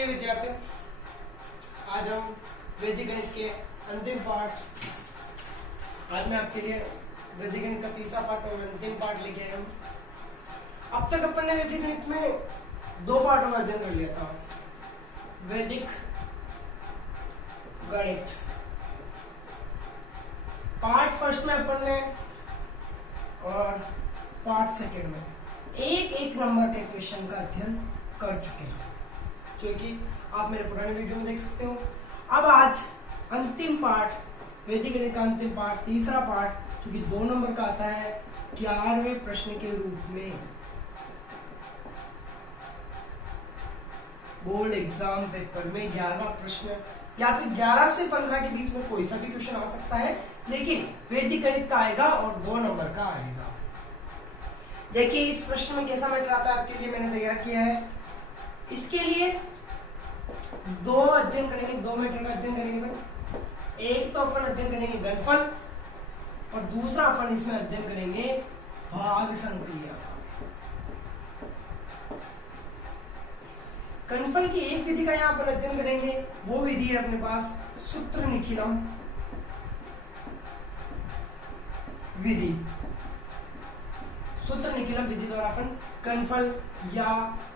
प्रिय विद्यार्थियों, आज हम वैदिक गणित के अंतिम पाठ, आज मैं आपके लिए वैदिक गणित का तीसरा पाठ और अंतिम पाठ लेके आया हूँ। अब तक अपन ने वैदिक गणित में दो पाठों का अध्ययन कर लिया था। वैदिक गणित पार्ट फर्स्ट में अपन ने और पार्ट सेकंड में एक एक नंबर के क्वेश्चन का अध्ययन कर चुके हैं, जो कि आप मेरे पुराने वीडियो में देख सकते हो। अब आज अंतिम पार्ट, वैदिक गणित का अंतिम पार्ट, तीसरा पार्ट, जो कि 2 नंबर का आता है 11वें प्रश्न के रूप में। बोर्ड एग्जाम पेपर में 11वां प्रश्न या फिर 11 से 15 के बीच में कोई सा भी क्वेश्चन आ सकता है, लेकिन वैदिक गणित का आएगा और 2 नंबर का आएगा। देखिए इस प्रश्न में कैसा मैटर आता है आपके लिए मैंने तैयार किया है। इसके लिए 2 अध्ययन करेंगे, 2 मैटर का अध्ययन करेंगे। एक तो अपन अध्ययन करेंगे घनफल और दूसरा अपन इसमें अध्ययन करेंगे भाग संक्रिया। घनफल की एक विधि का यहाँ पर अध्ययन करेंगे, वो विधि है अपने पास सूत्र निखिलम विधि। सूत्र निखिलम विधि द्वारा अपन घनफल या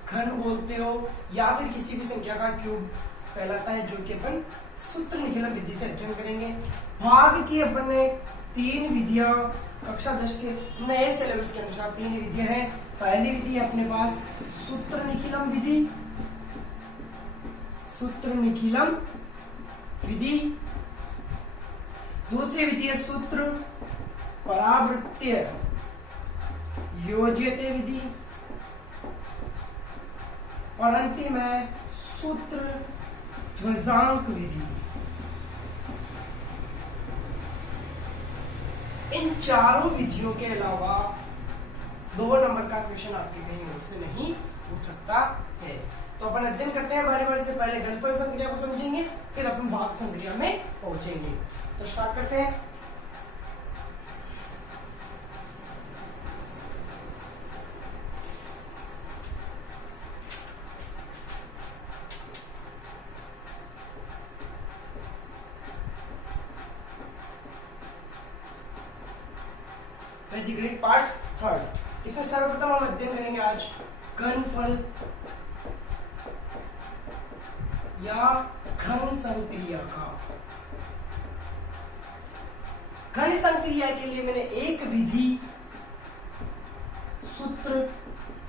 घन बोलते हो या फिर किसी भी संख्या का क्यूब कहलाता है, जो कि अपन सूत्र निखिलम विधि से अध्ययन करेंगे। भाग की अपन ने 3 विधियां कक्षा 10 के नए सिलेबस के अनुसार 3 विधियां हैं। पहली विधि है अपने पास सूत्र निखिलम विधि, सूत्र निखिलम विधि। दूसरी विधि है सूत्र परावृत्य योज्यते विधि और अंतिम है सूत्र ध्वजांक विधि। इन चारों विधियों के अलावा 2 नंबर का क्वेश्चन आपके कहीं से नहीं पूछ सकता है। तो अपन अध्ययन करते हैं बारी बारी से। पहले घनफल संक्रिया को समझेंगे, फिर अपन भाग संक्रिया में पहुंचेंगे। तो स्टार्ट करते हैं। वैदिक गणित पार्ट 3। इसमें सर्वप्रथम हम अध्ययन करेंगे आज घनफल या घन संक्रिया का। घन संक्रिया के लिए मैंने एक विधि सूत्र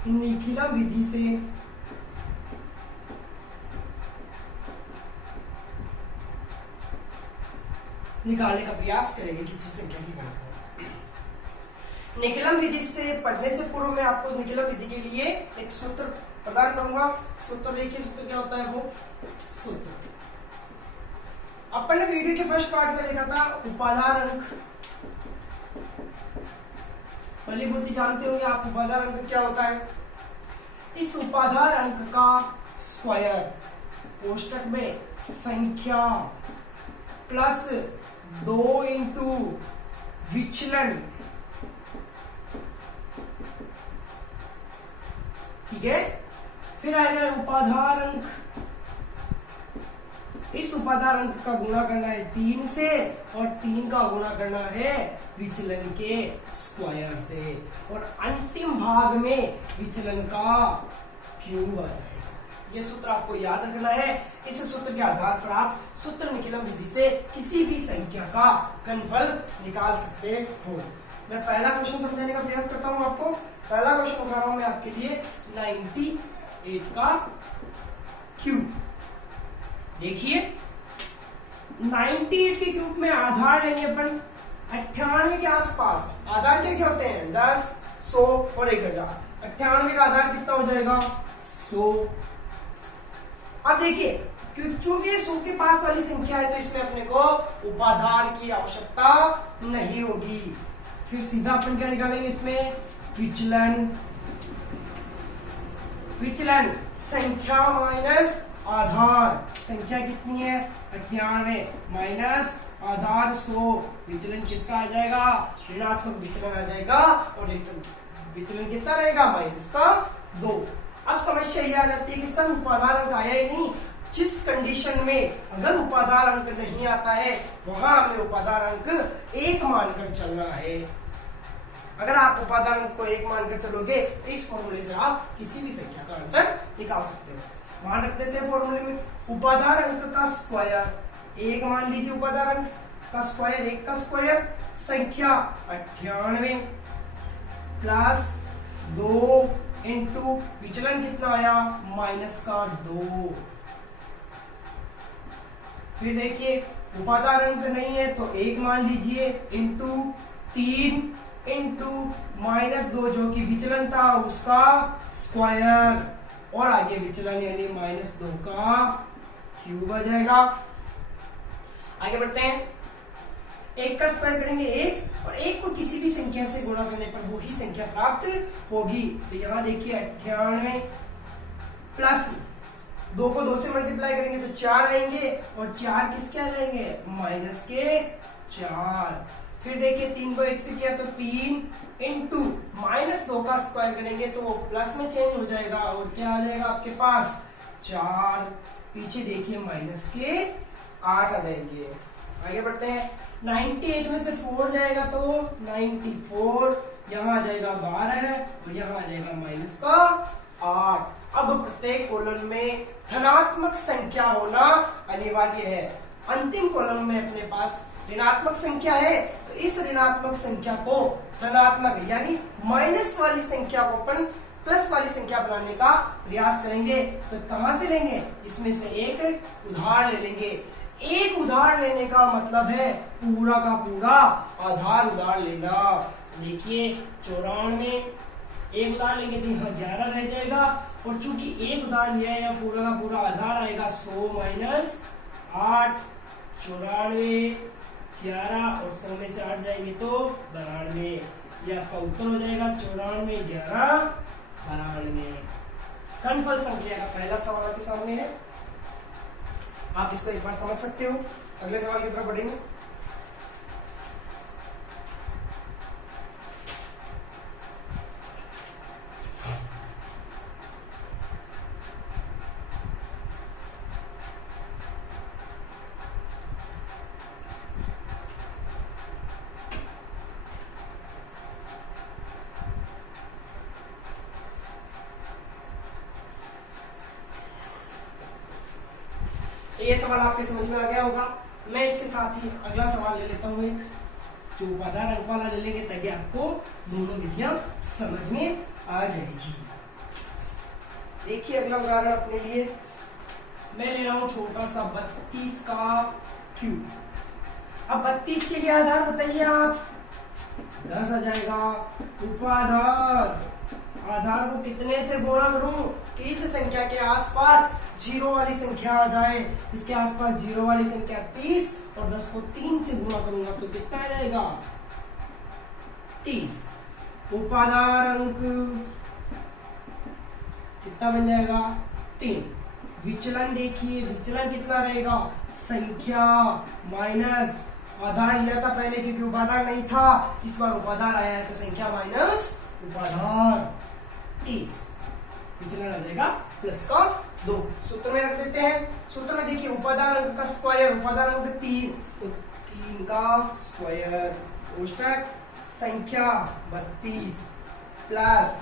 निखिलम विधि से निकालने का प्रयास करेंगे किसी संख्या की घन। निखिलम विधि से पढ़ने से पूर्व मैं आपको निखिलम विधि के लिए एक सूत्र प्रदान करूंगा। सूत्र देखिए, सूत्र क्या होता है। वो सूत्र अपन ने वीडियो के फर्स्ट पार्ट में देखा था उपाधार अंक। भली बुद्धि जानते होंगे आप उपाधार अंक क्या होता है। इस उपाधार अंक का स्क्वायर कोष्टक में संख्या प्लस 2 इंटू विचलन, ठीक है। फिर आएगा उपाधार अंक। इस उपाधार अंक का गुणा करना है 3 से और 3 का गुणा करना है विचलन के स्क्वायर से, और अंतिम भाग में विचलन का क्यूब आ जाएगा। ये सूत्र आपको याद रखना है। इस सूत्र के आधार पर आप सूत्र निखिलम विधि से किसी भी संख्या का घनफल निकाल सकते हो। मैं पहला क्वेश्चन समझाने का प्रयास करता हूं आपको। पहला क्वेश्चन उठा रहा हूं मैं आपके लिए 98 का क्यूब। देखिए 98 के क्यूब में आधार लेंगे अपन 98 के आसपास। आधार क्या होते हैं? 10, 100 और 1000। 98 का आधार कितना हो जाएगा? 100। अब देखिए चूंकि 100 के पास वाली संख्या है तो इसमें अपने को उपाधार की आवश्यकता नहीं होगी। फिर सीधा अपन क्या निकालेंगे इसमें? विचलन। विचलन संख्या माइनस आधार। संख्या कितनी है? 98 माइनस आधार 100। विचलन किसका आ जाएगा? ऋणात्मक विचलन आ जाएगा। और विचलन कितना रहेगा? -2। अब समस्या ये आ जाती है कि सर उपाधार अंक आया ही नहीं, जिस कंडीशन में अगर उपादान अंक नहीं आता है वहां हमें उपादान अंक 1 मानकर चलना है। अगर आप उपादान अंक को 1 मानकर चलोगे तो इस फॉर्मूले से आप किसी भी संख्या का आंसर निकाल सकते हो। मान रख देते हैं फॉर्मूले में, उपादान अंक का स्क्वायर 1 मान लीजिए, उपादान अंक का स्क्वायर 1 का स्क्वायर, संख्या 98 प्लस 2 इंटू विचलन कितना आया -2। फिर देखिए उपादान अंक नहीं है तो 1 मान लीजिए, इंटू 3 इंटू -2 जो कि विचलन था उसका स्क्वायर, और आगे विचलन यानी -2 का क्यूब आ जाएगा। आगे बढ़ते हैं, 1 का स्क्वायर करेंगे 1, और 1 को किसी भी संख्या से गुणा करने पर वही संख्या प्राप्त होगी। तो यहां देखिए 98 प्लस 2 को 2 से मल्टीप्लाई करेंगे तो 4 आएंगे, और 4 किसके आ जाएंगे -4। फिर देखिए 3 को 1 से किया तो 3 इंटू -2 का स्क्वायर करेंगे तो वो प्लस में चेंज हो जाएगा, और क्या आ जाएगा आपके पास 4। पीछे देखिए -8 आ जाएंगे। आगे बढ़ते हैं, 98 में से 4 जाएगा तो 94, यहाँ आ जाएगा 12 और यहाँ आ जाएगा -8। अब प्रत्येक कॉलम में धनात्मक संख्या होना अनिवार्य है। अंतिम कॉलम में अपने पास ऋणात्मक संख्या है तो इस ऋणात्मक संख्या को धनात्मक यानी माइनस वाली संख्या को अपन प्लस वाली संख्या बनाने का प्रयास करेंगे। तो कहां से लेंगे, इसमें से एक उधार ले लेंगे। एक उधार लेने का मतलब है पूरा का पूरा आधार उधार लेना। देखिए 94 एक उधार लेंगे तो यहाँ 11 रह जाएगा, और चूंकि एक उधार लिया है पूरा का पूरा आधार आएगा 100 माइनस 8, 94 11 और 100 में से 8 जाएंगे तो 92। यह आपका उत्तर हो जाएगा 94 11 92। घनफल संख्या का पहला सवाल आपके सामने है, आप इसको एक बार समझ सकते हो। अगले सवाल की तरफ बढ़ेंगे। ये सवाल आपके समझ में आ गया होगा। मैं इसके साथ ही अगला सवाल ले लेता हूं, एक जो उपादान अंक वाला ले लेंगे ताकि आपको दोनों विधियां समझ में आ जाएगी। देखिए अगला उदाहरण अपने लिए मैं ले रहा हूं छोटा सा 32 का क्यूब। अब 32 के लिए आधार बताइए आप, 10 आ जाएगा। उपाधार, आधार को कितने से गुणा करूं कि इस संख्या के आसपास जीरो वाली संख्या आ जाए। इसके आसपास जीरो वाली संख्या 30, और 10 को 3 से गुणा करूंगा तो कितना आ जाएगा 30। उपादार अंक कितना बन जाएगा 3। विचलन देखिए, विचलन कितना रहेगा, संख्या माइनस आधार लिया था पहले क्योंकि उपाधार नहीं था, इस बार उपाधार आया है तो संख्या माइनस उपाधार 30। विचलन आ जाएगा +2। सूत्र में रख देते हैं। सूत्र में देखिए उपादान अंक का स्क्वायर, उपादान अंक 3 तो 3 का स्क्वायर, कोष्टक संख्या 32 प्लस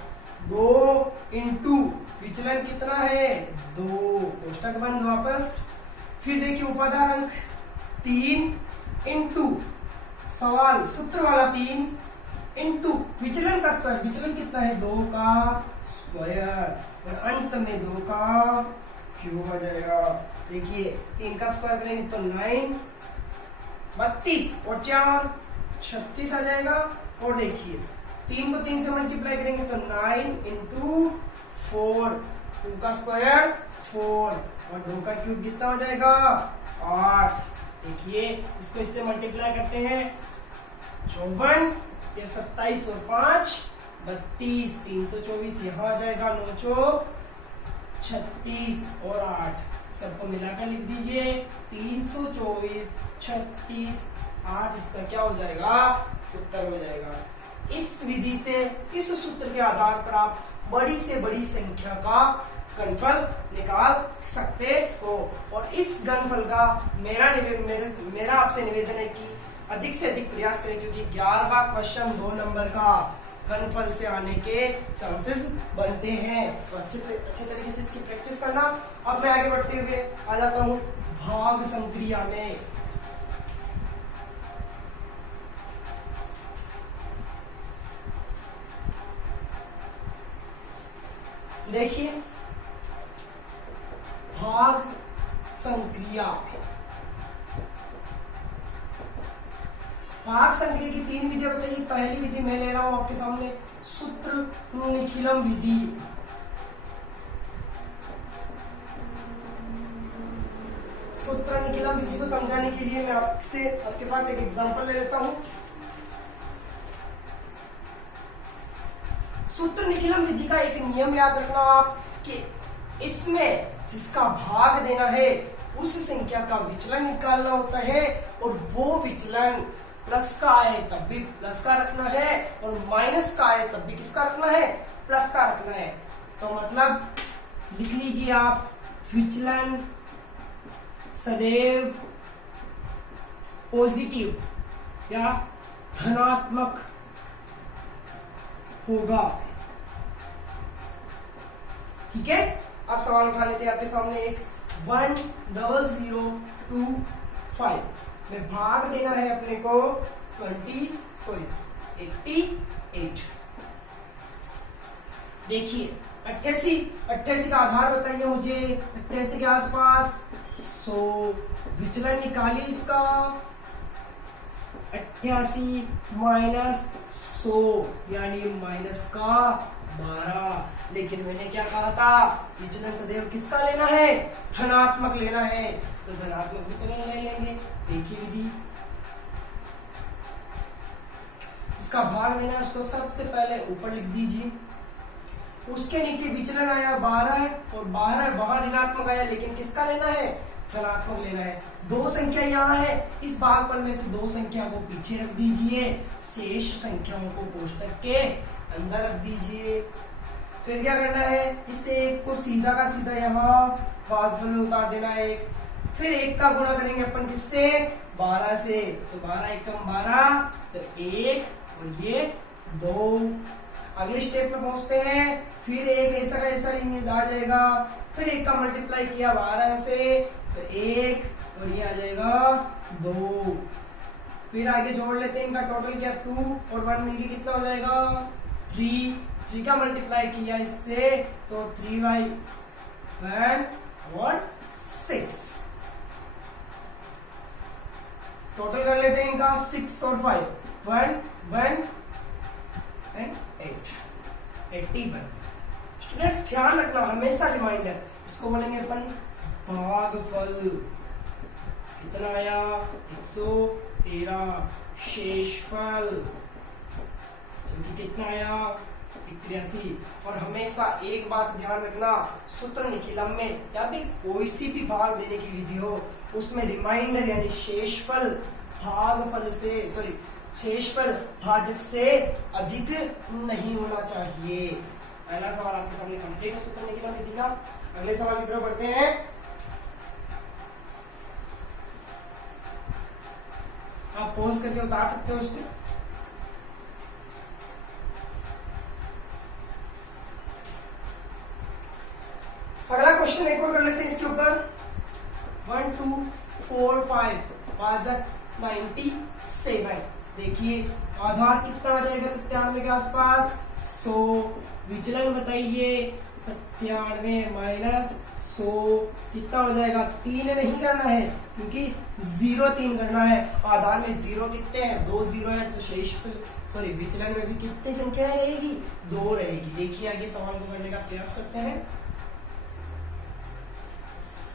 2 इंटू विचलन कितना है 2, कोष्टक बंद वापस। फिर देखिए उपादान अंक 3 इंटू सवाल सूत्र वाला 3 इंटू विचलन का स्क्वायर, विचलन कितना है 2 का स्क्वायर, और अंत में 2 का क्यूब आ जाएगा। देखिए 3 का स्क्वायर करेंगे तो 9, 32 और 4 36 आ जाएगा। और देखिए 3 को 3 से मल्टीप्लाई करेंगे तो 9 इंटू 4, 2 का स्क्वायर 4 और 2 का क्यूब कितना हो जाएगा 8। देखिए इसको इससे मल्टीप्लाई करते हैं 54, ये 27 और 5 32, 324 यहाँ आ जाएगा 9 चौक 36 और 8, सबको मिलाकर लिख दीजिए 324 36 8, इसका क्या हो जाएगा उत्तर हो जाएगा। इस विधि से, इस सूत्र के आधार पर आप बड़ी से बड़ी संख्या का घनफल निकाल सकते हो। और इस घनफल का मेरा आपसे निवेदन है कि अधिक से अधिक प्रयास करें, क्योंकि 11वां क्वेश्चन 2 नंबर का घनफल से आने के चांसेस बनते हैं। तो अच्छे तरीके से इसकी प्रैक्टिस करना। अब मैं आगे बढ़ते हुए आ जाता हूं भाग संक्रिया में। देखिए भाग संक्रिया, भाग संक्रिया की 3 विधियां बताइए। पहली विधि मैं ले रहा हूं आपके सामने, सूत्र निखिलम विधि। सूत्र निखिलम विधि को समझाने के लिए मैं आपके पास एक एग्जांपल ले लेता हूं। सूत्र निखिलम विधि का एक नियम याद रखना आप कि इसमें जिसका भाग देना है उस संख्या का विचलन निकालना होता है, और वो विचलन प्लस का आए तब भी प्लस का रखना है, और माइनस का आए तब भी किसका रखना है, प्लस का रखना है। तो मतलब लिख लीजिए आप, विचलन सदैव पॉजिटिव या धनात्मक होगा। ठीक है, अब सवाल उठा लेते हैं आपके सामने एक 10025 में भाग देना है अपने को 88। देखिए 88 का आधार बताइए मुझे, 88 के आसपास 100, विचलन निकालिए इसका, 88 माइनस 100 यानी माइनस का 12। लेकिन मैंने क्या कहा था, विचलन सदैव किसका लेना है, धनात्मक लेना है, तो धनात्मक विचलन ले लेंगे। देखिए विधि, इसका भाग देना है उसको सबसे पहले ऊपर लिख दीजिए, उसके नीचे विचलन आया 12 है, और 12 बाहर ऋणात्मक आया, लेकिन किसका लेना है, धनात्मक लेना है। 2 संख्या यहाँ है, इस भागफल में से 2 संख्या को पीछे रख दीजिए, शेष संख्याओं को कोष्टक के अंदर रख दीजिए। फिर क्या करना है, इस एक को सीधा का सीधा यहाँ भागफल में उतार देना है एक, फिर 1 का गुणा करेंगे अपन किससे, 12 से, तो 12 एकम 12, तो 1 और ये 2। अगले स्टेप पे पहुंचते हैं, फिर एक ऐसा का ऐसा आ जाएगा, फिर 1 का मल्टीप्लाई किया 12 से, तो 1 और ये आ जाएगा 2। फिर आगे जोड़ लेते हैं, इनका टोटल क्या 2 और 1 मिलके कितना हो जाएगा 3 का मल्टीप्लाई किया इससे, तो 3/1 और 6। टोटल कर लेते हैं इनका 6 और 5, 1 1 एंड 81। स्टूडेंट्स ध्यान रखना, हमेशा रिमाइंडर, इसको बोलेंगे अपन भागफल। कितना आया 113, शेषफल कितना आया 83। और हमेशा एक बात ध्यान रखना, सूत्र निखिलम में या भी कोई सी भी भाग देने की विधि हो, उसमें रिमाइंडर यानी शेषफल भागफल से शेषफल भाजक से अधिक नहीं होना चाहिए। पहला सवाल आपके सामने कंप्लीट है सूत्र निखिलम विधि का। अगले सवाल की तरफ बढ़ते हैं। आप पॉज करके उतार सकते हो इसको। अगला क्वेश्चन एक और कर लेते हैं इसके ऊपर। 1 2 4 5 भाजक 97। देखिए आधार कितना आ जाएगा 97 के आसपास 100, विचलन बताइए 97 माइनस 100 कितना हो जाएगा, 3 नहीं करना है क्योंकि 0 3 करना है। आधार में 0 कितने हैं, 2 0 है, तो शेष विचलन में भी कितनी संख्या रहेगी, 2 रहेगी। देखिए आगे सवाल को करने का प्रयास करते हैं।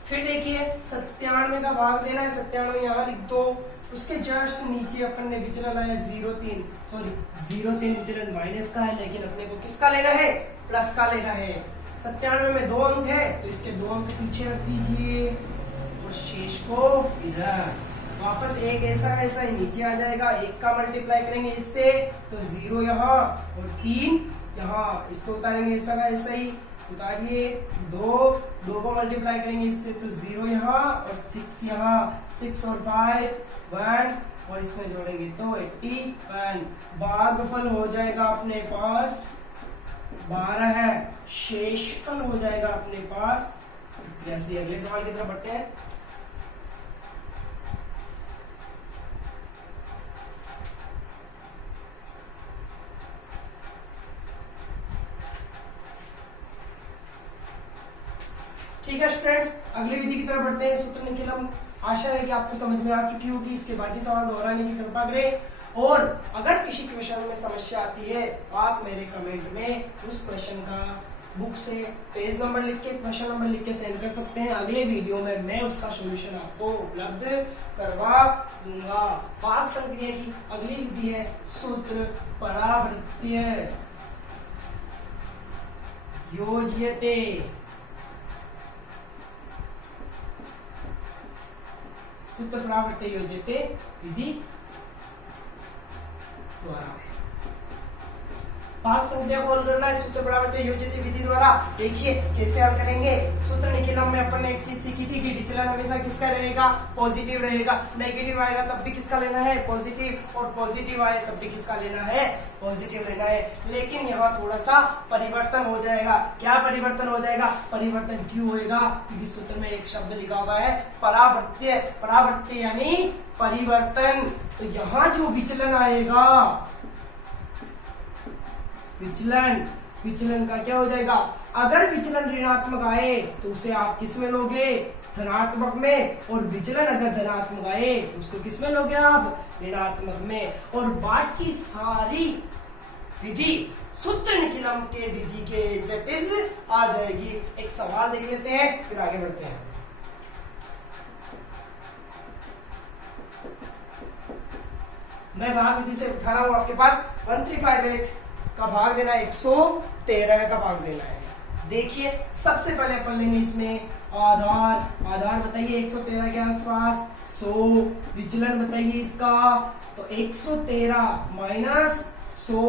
फिर देखिए 97 का भाग देना है, 97 यहाँ लिख दो, उसके जस्ट नीचे अपन ने विचलन आया 0 3 विचलन माइनस का है, लेकिन अपने को किसका लेना है, प्लस का लेना है। 97 में 2 अंक है, तो इसके 2 अंक पीछे रख दीजिए और शेष को इधर वापस एक ऐसा ऐसा ही नीचे आ जाएगा। 1 का मल्टीप्लाई करेंगे इससे, तो 0 यहाँ और 3 यहाँ, इसको उतारेंगे ऐसा का ऐसा ही, उतारिए, 2 को मल्टीप्लाई करेंगे इससे तो 0 यहाँ और 6 यहाँ, 6 और 5 1 और इसमें जोड़ेंगे तो 81। भागफल हो जाएगा अपने पास 12 है, शेषफल हो जाएगा अपने पास 83। अगले सवाल की तरफ बढ़ते हैं। ठीक है स्टूडेंट्स, अगली विधि की तरफ बढ़ते हैं। सूत्र निखिलम, आशा है कि आपको समझ में आ चुकी होगी। इसके बाकी सवाल दोहराने की कृपा करें और अगर किसी क्वेश्चन में समस्या आती है तो आप मेरे कमेंट में उस क्वेश्चन का बुक से पेज नंबर लिख के, क्वेश्चन नंबर लिख के सेंड कर सकते हैं। अगले वीडियो में मैं उसका सॉल्यूशन आपको उपलब्ध करवा दूंगा। पाक संक्रिया की अगली विधि है सूत्र परावृत्तीय योज्यते। सूत्र परावृत्तीय योज्यते विधि द्वारा पाक संख्या को हल करना है सूत्र परावृत्तीय योज्यते विधि द्वारा। देखिए कैसे हल करेंगे। सूत्र निखिलम में अपन ने एक चीज सीखी थी कि विचलन हमेशा किसका रहेगा, पॉजिटिव रहेगा। नेगेटिव आएगा तब भी किसका लेना है, पॉजिटिव, और पॉजिटिव आए तब भी किसका लेना है, पॉजिटिव लेना है। लेकिन यहाँ थोड़ा सा परिवर्तन हो जाएगा। क्या परिवर्तन हो जाएगा, परिवर्तन क्यों होएगा, क्योंकि सूत्र में एक शब्द लिखा हुआ है परावृत्तीय। परावृत्तीय यानी परिवर्तन। तो यहाँ जो विचलन आएगा, विचलन का क्या हो जाएगा, अगर विचलन ऋणात्मक आए तो उसे आप किस में लोगे, धनात्मक में, और विचलन अगर धनात्मक आए तो उसको किस में लोगे आप, ऋणात्मक में। और बाकी सारी विधि सूत्र निखिलम के विधि के एज इट इज आ जाएगी। एक सवाल देख लेते हैं फिर आगे बढ़ते हैं। मैं भाग विधि से उठा रहा हूं आपके पास 1358 का भाग देना है 113 का भाग देना है। देखिए सबसे पहले अपन लेंगे इसमें आधार बताइए 113 के आसपास 100, विचलन बताइए इसका, तो 113 माइनस 100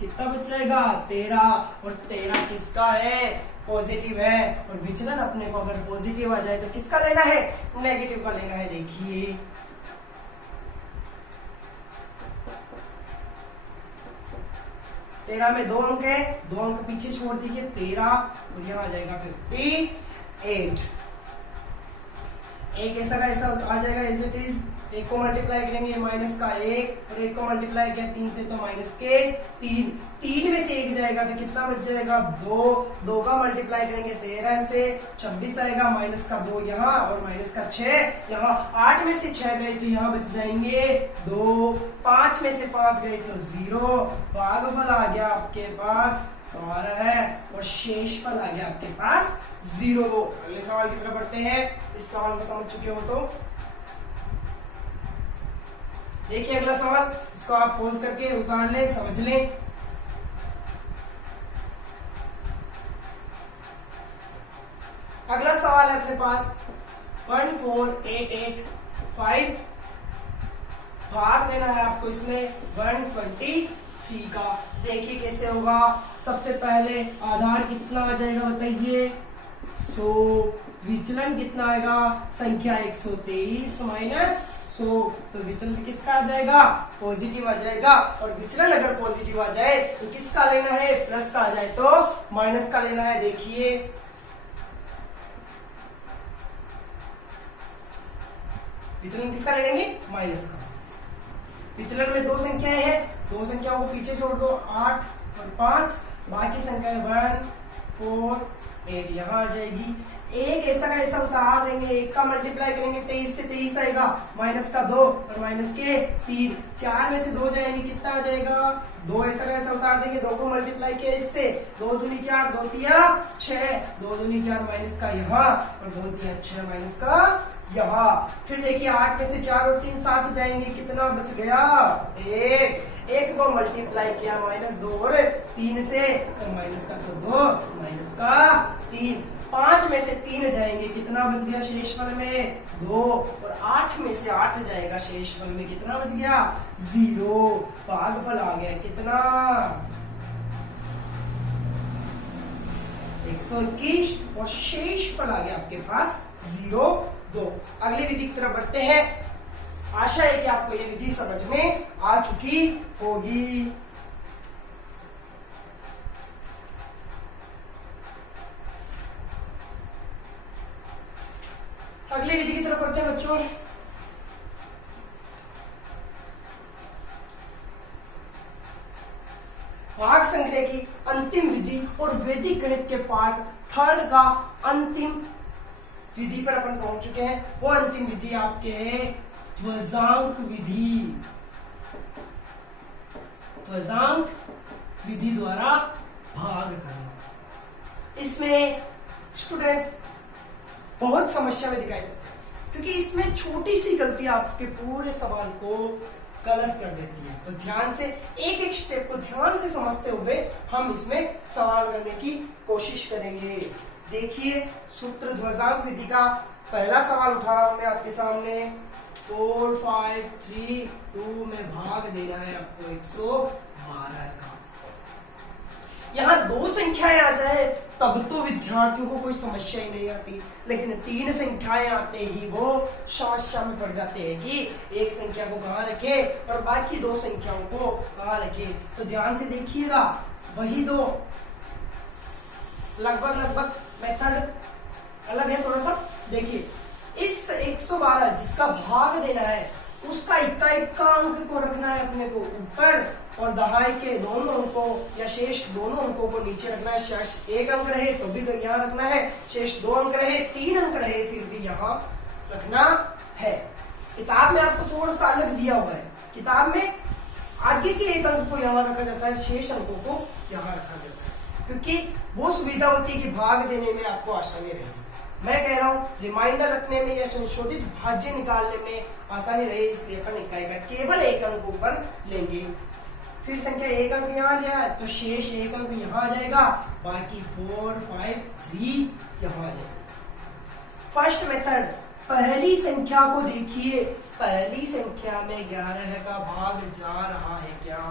कितना बच जाएगा, 13, और 13 किसका है, पॉजिटिव है। और विचलन अपने को अगर पॉजिटिव आ जाए तो किसका लेना है, नेगेटिव का लेना है। देखिए 13 में 2 अंक है, 2 अंक पीछे छोड़ दीजिए, 13 और यहाँ आ जाएगा 58। एक ऐसा का ऐसा आ जाएगा एज इट इज। एक को मल्टीप्लाई करेंगे माइनस का 1 और एक को मल्टीप्लाई किया 3 से तो माइनस के 3। 3 में से 1 जाएगा तो कितना बच जाएगा, 2 का मल्टीप्लाई करेंगे 13 से 26 आएगा, माइनस का 2 यहाँ और माइनस का 6 यहाँ। 8 में से 6 गए तो यहाँ बच जाएंगे 2, 5 में से 5 गए तो 0। भागफल आ गया आपके पास 12 है और शेषफल आ गया आपके पास 0। अगले सवाल की तरफ बढ़ते हैं। इस सवाल को समझ चुके हो तो देखिए अगला सवाल, इसको आप पॉज करके उतार लें, समझ लें। अगला सवाल है अपने पास 14885, भाग देना है आपको इसमें 123 का। देखिए कैसे होगा। सबसे पहले आधार कितना आ जाएगा बताइए, 100, विचलन कितना आएगा, संख्या 123 माइनस 100, तो विचलन किसका आ जाएगा, पॉजिटिव आ जाएगा। और विचलन अगर पॉजिटिव आ जाए तो किसका लेना है, प्लस का आ जाए तो माइनस का लेना है। देखिए विचलन किसका ले लेंगे, माइनस का। विचलन में 2 संख्याएं हैं, 2 संख्याओं को पीछे छोड़ दो, 8 और 5, बाकी संख्याएं 1 4 8 यहाँ आ जाएगी। एक ऐसा का ऐसा उतार देंगे, 1 का मल्टीप्लाई करेंगे 23 से 23 आएगा, माइनस का 2 और माइनस के 3। 4 में से 2 जाएंगे कितना आ जाएगा, 2 ऐसा का ऐसा उतार देंगे, 2 को मल्टीप्लाई किया इससे, 2 दूनी 4, 2 तिया 6, 2 दूनी 4 माइनस का यहाँ और 2 तिया 6 माइनस का यहाँ। फिर देखिए 8 में से 4 और 3 7 जाएंगे, कितना बच गया, 1 को मल्टीप्लाई किया -2 और 3 से, तो माइनस का तो 2 माइनस का 3। 5 में से 3 जाएंगे, कितना बच गया शेषफल में, 2, और 8 में से 8 जाएगा शेषफल में, कितना बच गया, 0। भागफल आ गया कितना, 121 और शेषफल आ गया आपके पास 0 2। अगली विधि की तरफ बढ़ते हैं। आशा है कि आपको ये विधि समझ में आ चुकी होगी। अगली विधि की तरफ बढ़ते हैं बच्चों। भाग संग्रह की अंतिम विधि और वैदिक गणित के पाठ थर्ड का अंतिम विधि पर अपन पहुंच चुके हैं। वो अंतिम विधि आपके है ध्वजांक विधि। ध्वजांक विधि द्वारा भाग करना। इसमें स्टूडेंट्स बहुत समस्या में दिखाई देते हैं, क्योंकि इसमें छोटी सी गलती आपके पूरे सवाल को गलत कर देती है। तो ध्यान से एक एक स्टेप को ध्यान से समझते हुए हम इसमें सवाल करने की कोशिश करेंगे। देखिए, सूत्र ध्वजांक विधि का पहला सवाल उठा रहा हूं मैं आपके सामने। 4 5 3 2 में भाग देना है आपको 112 का। यहाँ दो संख्याएं आ जाए तब तो विद्यार्थियों को कोई समस्या ही नहीं आती, लेकिन 3 संख्याएं आते ही वो समस्या में पड़ जाते हैं कि एक संख्या को कहाँ रखे और बाकी 2 संख्याओं को कहाँ रखे। तो ध्यान से देखिएगा, वही दो लगभग मेथड अलग है थोड़ा सा। देखिए, इस 112 जिसका भाग देना है उसका इक्का अंक को रखना है अपने को ऊपर, और दहाई के दोनों अंकों या शेष दोनों अंकों को नीचे रखना है। शेष 1 अंक रहे तो भी तो यहाँ रखना है, शेष 2 अंक रहे, 3 अंक रहे फिर भी यहाँ रखना है। किताब में आपको थोड़ा सा अलग दिया हुआ है। किताब में आगे के 1 अंक को यहाँ रखा जाता है, शेष अंकों को यहाँ रखा जाता है, क्योंकि वो सुविधा होती है कि भाग देने में आपको आसानी रहेगी। मैं कह रहा हूँ रिमाइंडर रखने में या संशोधित भाज्य निकालने में आसानी रहे, इसलिए अपन इक्का केवल 1 अंक ऊपर लेंगे। फिर संख्या 1 अंक यहाँ लिया है तो शेष 1 अंक यहाँ आ जाएगा, बाकी 4 5 3 यहाँ आ जाएगा। फर्स्ट मेथड, पहली संख्या को देखिए। पहली संख्या में 11 का भाग जा रहा है क्या?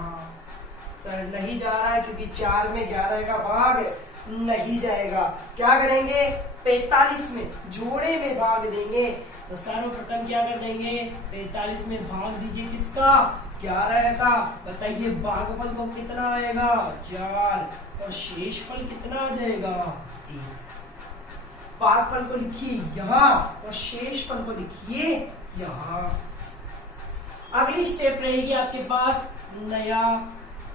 सर नहीं जा रहा है, क्योंकि 4 में 11 का भाग नहीं जाएगा। क्या करेंगे? 45 में जोड़े में भाग देंगे। तो सर्वप्रथम क्या कर देंगे? 45 में भाग दीजिए किसका? 11 का। बताइए भागफल तो कितना आएगा? 4। और शेषफल कितना आ जाएगा? 1। भागफल को लिखिए यहाँ और शेषफल को लिखिए यहाँ। अगली स्टेप रहेगी आपके पास नया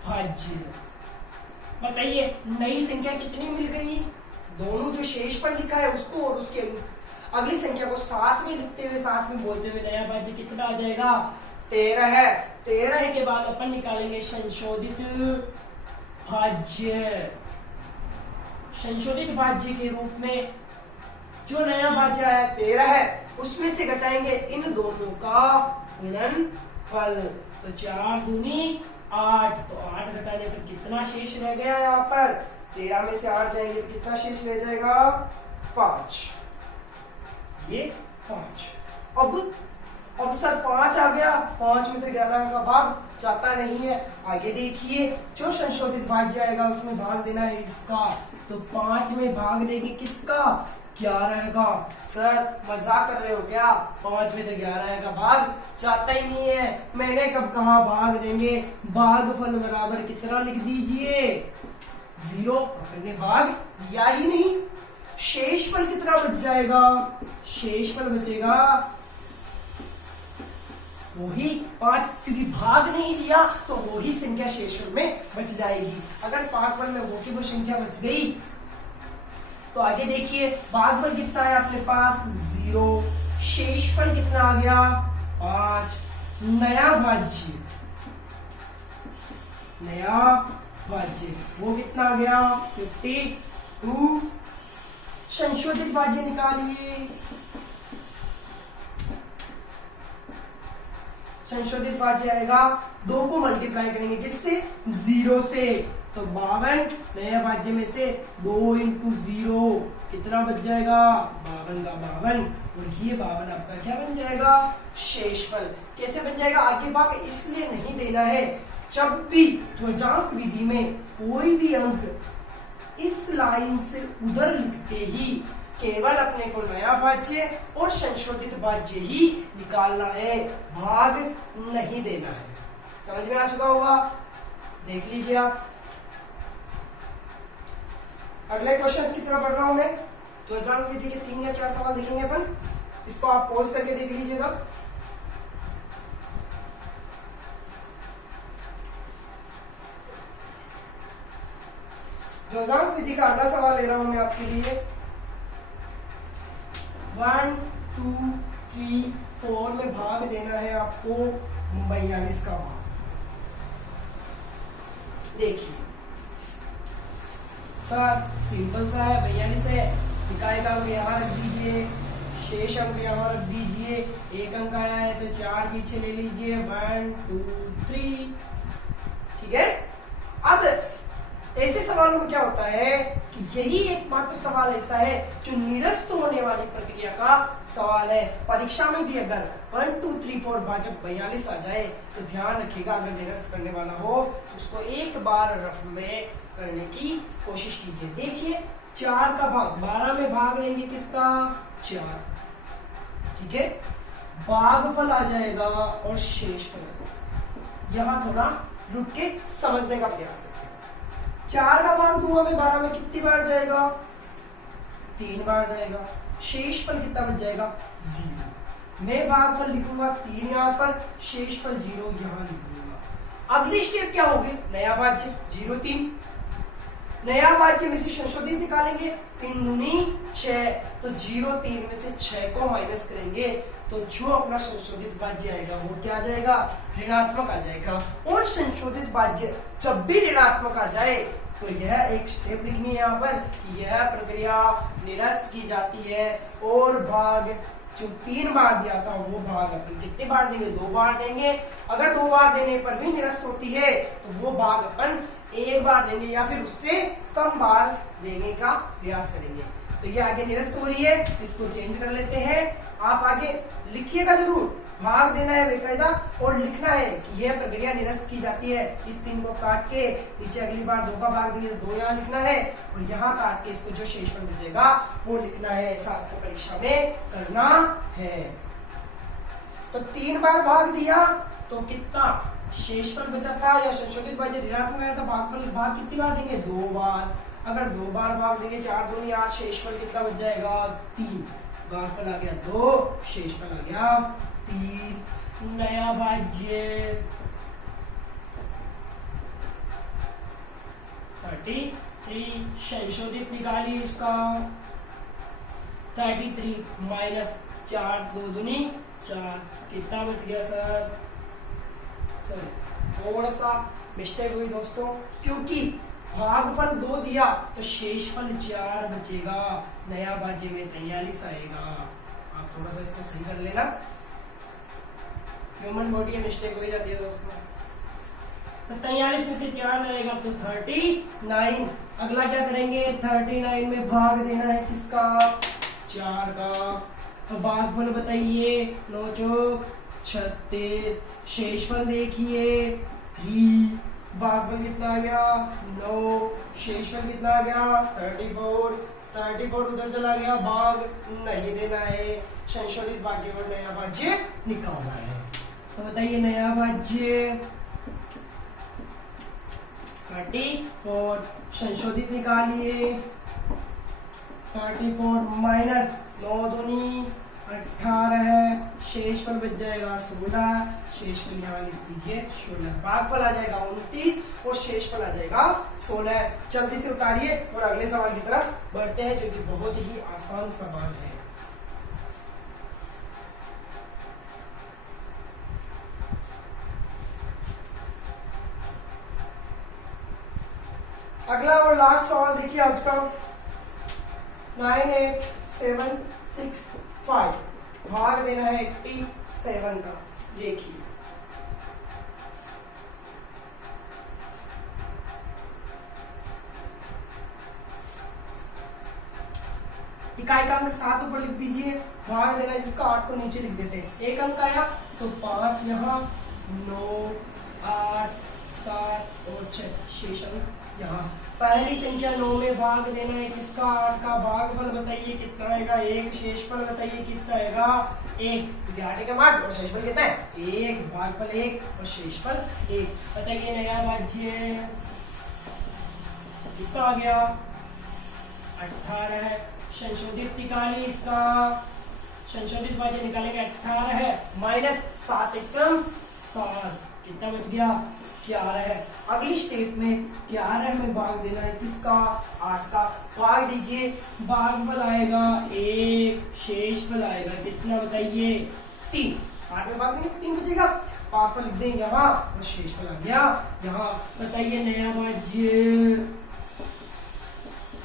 भाज्य। बताइए नई संख्या कितनी मिल गई? दोनों जो शेषफल लिखा है उसको और उसके अगली संख्या को साथ में लिखते हुए साथ में बोलते हुए नया भाज्य कितना आ जाएगा? 13 है। 13 के बाद अपन निकालेंगे संशोधित भाज्य। संशोधित भाज्य के रूप में जो नया भाज्य आया 13 है, उसमें से घटाएंगे इन दोनों का गुणनफल। तो 4 दूनी 8, तो 8 घटाने पर कितना शेष रह गया? यहाँ पर 13 में से 8 जाएंगे तो कितना शेष रह जाएगा? 5। ये 5। अब सर 5 आ गया, 5 में तो 11 का भाग जाता नहीं है। आगे देखिए, जो संशोधित भाज्य आएगा उसमें भाग देना है इसका, तो 5 में भाग देंगे किसका? 11 का। सर मजाक कर रहे हो क्या? 5 में तो 11 का भाग जाता ही नहीं है। मैंने कब कहा भाग देंगे? भागफल बराबर कितना लिख दीजिए? 0। अपने भाग दिया ही नहीं। शेषफल कितना बच जाएगा? शेषफल बचेगा वही 5, क्योंकि भाग नहीं दिया तो वही संख्या शेषफल में बच जाएगी। अगर भागफल में वो की वो संख्या बच गई तो आगे देखिए, भागफल कितना है आपके पास? 0। शेषफल कितना आ गया? 5। नया भाज्य वो कितना आ गया? 52। संशोधित भाज्य निकालिए। संशोधित भाज्य आएगा, 2 को मल्टीप्लाई करेंगे किससे? 0 से, तो 52। नया भाज्य में से 2 × 0 कितना बच जाएगा? 52 का 52। और ये 52 आपका क्या बन जाएगा? शेषफल। कैसे बन जाएगा? आगे भाग इसलिए नहीं देना है, जब भी ध्वजांक विधि में कोई भी अंक इस लाइन से उधर लिखते ही केवल अपने को नया भाज्य और संशोधित भाज्य ही निकालना है, भाग नहीं देना है। समझ में आ चुका होगा? देख लीजिए आप। अगले क्वेश्चन की तरफ बढ़ रहा हूं मैं। तो एग्जाम विधि के 3 या 4 सवाल देखेंगे अपन। इसको आप पॉज करके देख लीजिएगा। एग्जाम विधि का अगला सवाल ले रहा हूं मैं आपके लिए। 1, 2, 3, 4 में भाग देना है आपको 42 का भाग। देखिए सर सिंपल सा है, 42 है। इकाई का अंक यहाँ रख दीजिए, शेष अंक यहाँ रख दीजिए। एक अंक आया है तो 4 पीछे ले लीजिए। 1, 2, 3। ठीक है। अब ऐसे सवालों में क्या होता है कि यही एकमात्र सवाल ऐसा है जो निरस्त होने वाली प्रक्रिया का सवाल है। परीक्षा में भी अगर 1, 2, 3, 4 भाजक 42 आ जाए तो ध्यान रखिएगा, अगर निरस्त करने वाला हो तो उसको एक बार रफ में करने की कोशिश कीजिए। देखिए 4 का भाग 12 में भाग देंगे किसका? 4। ठीक है। भागफल आ जाएगा और शेषफल। यहां थोड़ा रुक के समझने का प्रयास करते हैं। 4 का भाग दूंगा मैं 12 में, कितनी बार जाएगा? 3 बार जाएगा। शेषफल कितना बच जाएगा? 0। मैं भागफल लिखूंगा 3 यहां पर, शेषफल 0 यहां लिखूंगा। अगली स्टेप क्या होगी? नया भाज्य 0, 3। नया भाज्य में से संशोधित निकालेंगे। 3 दूनी 6, तो 0, 3 में से 6 को माइनस करेंगे तो जो अपना संशोधित भाज्य आएगा वो क्या आ जाएगा? ऋणात्मक आ जाएगा। और संशोधित भाज्य जब भी ऋणात्मक आ जाए तो यह एक स्टेप लिखनी है यहाँ पर कि यह प्रक्रिया निरस्त की जाती है और भाग जो 3 बार दिया था वो भाग अपन कितने बार देंगे? 2 बार देंगे। अगर 2 बार देने पर भी निरस्त होती है तो वो भाग अपन 1 बार देंगे या फिर उससे कम बार देने का प्रयास करेंगे। तो ये आगे निरस्त हो रही है, इसको चेंज कर लेते हैं। आप आगे लिखिएगा जरूर, भाग देना है बेकायदा और लिखना है कि यह प्रक्रिया निरस्त की जाती है। इस 3 को काट के नीचे अगली बार 2 का भाग देंगे तो 2 यहाँ लिखना है और यहाँ काट के इसको जो शेषफल बचेगा वो लिखना है। ऐसा आपको परीक्षा में करना है। तो 3 बार भाग दिया तो कितना शेषफल बचा था या संशोधित भाज्य ऋणात्मक आया था? भाग कितनी बार देंगे? 2 बार। अगर 2 बार भाग देंगे 4 दूनी 8, शेषफल कितना बच जाएगा? 3। भागफल आ गया 2, शेषफल आ गया 3। नया भाज्य 33, संशोधित निकालिए इसका। 33 माइनस 4, 2 दूनी 4, कितना बच गया सर? सॉरी थोड़ा सा मिस्टेक हुई दोस्तों, क्योंकि भागफल 2 दिया तो शेषफल 4 बचेगा। नया भाज्य में 43 आएगा। आप थोड़ा सा इसको सही कर लेना, ह्यूमन बॉडी में मिस्टेक हो जाती है दोस्तों। तो 43 में से 4 आएगा तो 39। अगला क्या करेंगे? 39 में भाग देना है किसका? 4 का। तो भागफल बताइए। 9 चौक 36। शेषफल देखिए 3। भागफल कितना आ गया? 9। शेषफल कितना आ गया? 34। 34 उधर चला गया, भाग नहीं देना है। संशोधित भाज्य और नया भाज्य निकालना है। तो बताइए नया भाज्य 34, संशोधित निकालिए। 34 माइनस 9 दूनी 18 है, शेषफल बच जाएगा 16। शेषफल यहाँ लिख दीजिए 16। भागफल आ जाएगा 29 और शेषफल आ जाएगा 16। जल्दी से उतारिए और अगले सवाल की तरफ बढ़ते हैं जो कि बहुत ही आसान सवाल है। अगला और लास्ट सवाल देखिए आज का। 98765 भाग देना है 87 का। देखिए इकाई का अंक 7 ऊपर लिख दीजिए, भाग देना है जिसका 8 को नीचे लिख देते हैं। एक अंक आया तो 5 यहाँ, 9, 8, 7 और 6 शेष अंक यहाँ। पहली संख्या 9 में भाग देना है किसका? 8 का। भागफल बताइए कितना आएगा? 1। शेषफल बताइए कितना आएगा? 1। 8 का भाग और शेषफल कितना है? 1। भागफल 1 और शेषफल 1। बताइए नया भाज्य कितना आ गया? 18 है। संशोधित निकालिए इसका। संशोधित भाज्य निकालेंगे 18 है माइनस 7 एकम 7, कितना बच गया? 11 है। अगली स्टेप में 11 में भाग देना है किसका? 8 का। भाग दीजिए, भागफल आएगा 1, शेषफल आएगा कितना बताइए? 3। 8 में भाग देंगे 3 बचेगा। भागफल लिख देंगे यहाँ और शेषफल आ गया यहाँ। बताइए नया भाज्य,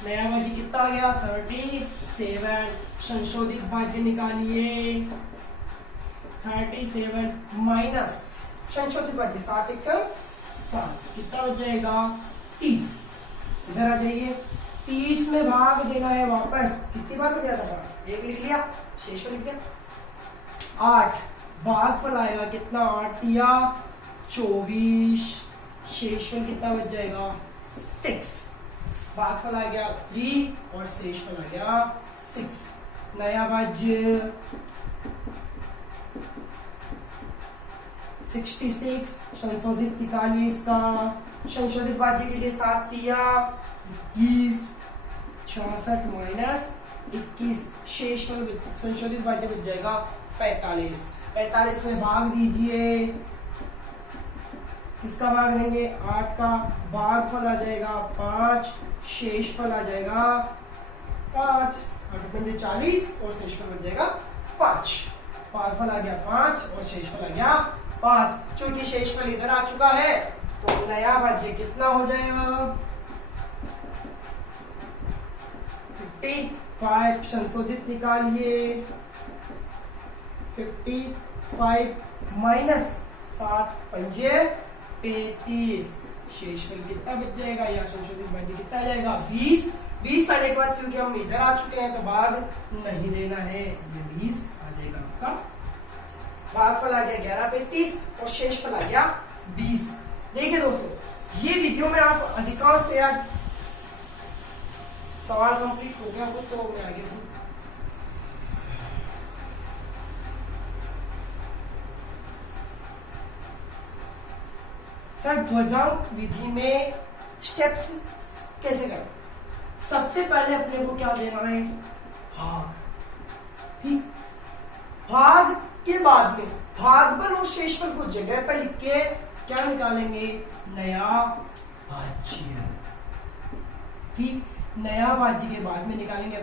नया भाज्य कितना आ गया? 37। संशोधित भाज्य निकालिए। 37 माइनस संशोधित भाज्य 7 एकम 7, कितना बच जाएगा? 30। इधर आ जाइए, 30 में भाग देना है वापस। कितनी बार हो जाता था? 1 लिख लिया, शेषफल लिख दिया। 8 भागफल आएगा कितना? 8 या 24। शेषफल कितना बच जाएगा? 6। भागफल आ गया 3 और शेषफल आ गया 6। नया भाज्य 66। संशोधित निकालिए इसका। संशोधित भाज्य के लिए 7 या 21। 66 माइनस 21। शेषफल संशोधित भाज्य बच जाएगा 45। 45 में भाग दीजिए। किसका भाग देंगे? 8 का। भागफल आ जाएगा 5, शेषफल आ जाएगा 5। 8 पंजे 40 और शेषफल बच जाएगा 5। भागफल आ गया 5 और शेषफल आ गया 5। चूंकि शेषफल इधर आ चुका है तो नया भाज्य कितना हो जाएगा? 55। संशोधित निकालिए। 55 माइनस 7 पंजे 35। शेषफल कितना बच जाएगा? या संशोधित भाज्य कितना आ जाएगा? 20। 20 आने के बाद क्योंकि हम इधर आ चुके हैं तो भाग नहीं देना है, ये 20 आ जाएगा आपका। भागफल आ गया 11/35 और शेषफल आ गया 20। देखिए दोस्तों, ये वीडियो में आप अधिकांश से यार सवाल कंप्लीट हो गया हो तो मैं आगे हूँ। सर ध्वजांक विधि में स्टेप्स कैसे करें? सबसे पहले अपने को क्या देना है? भाग। ठीक, भाग के बाद में भागफल और शेषफल को जगह पर लिख के क्या निकालेंगे? नया भाज्य। ठीक, नया भाज्य के बाद में निकालेंगे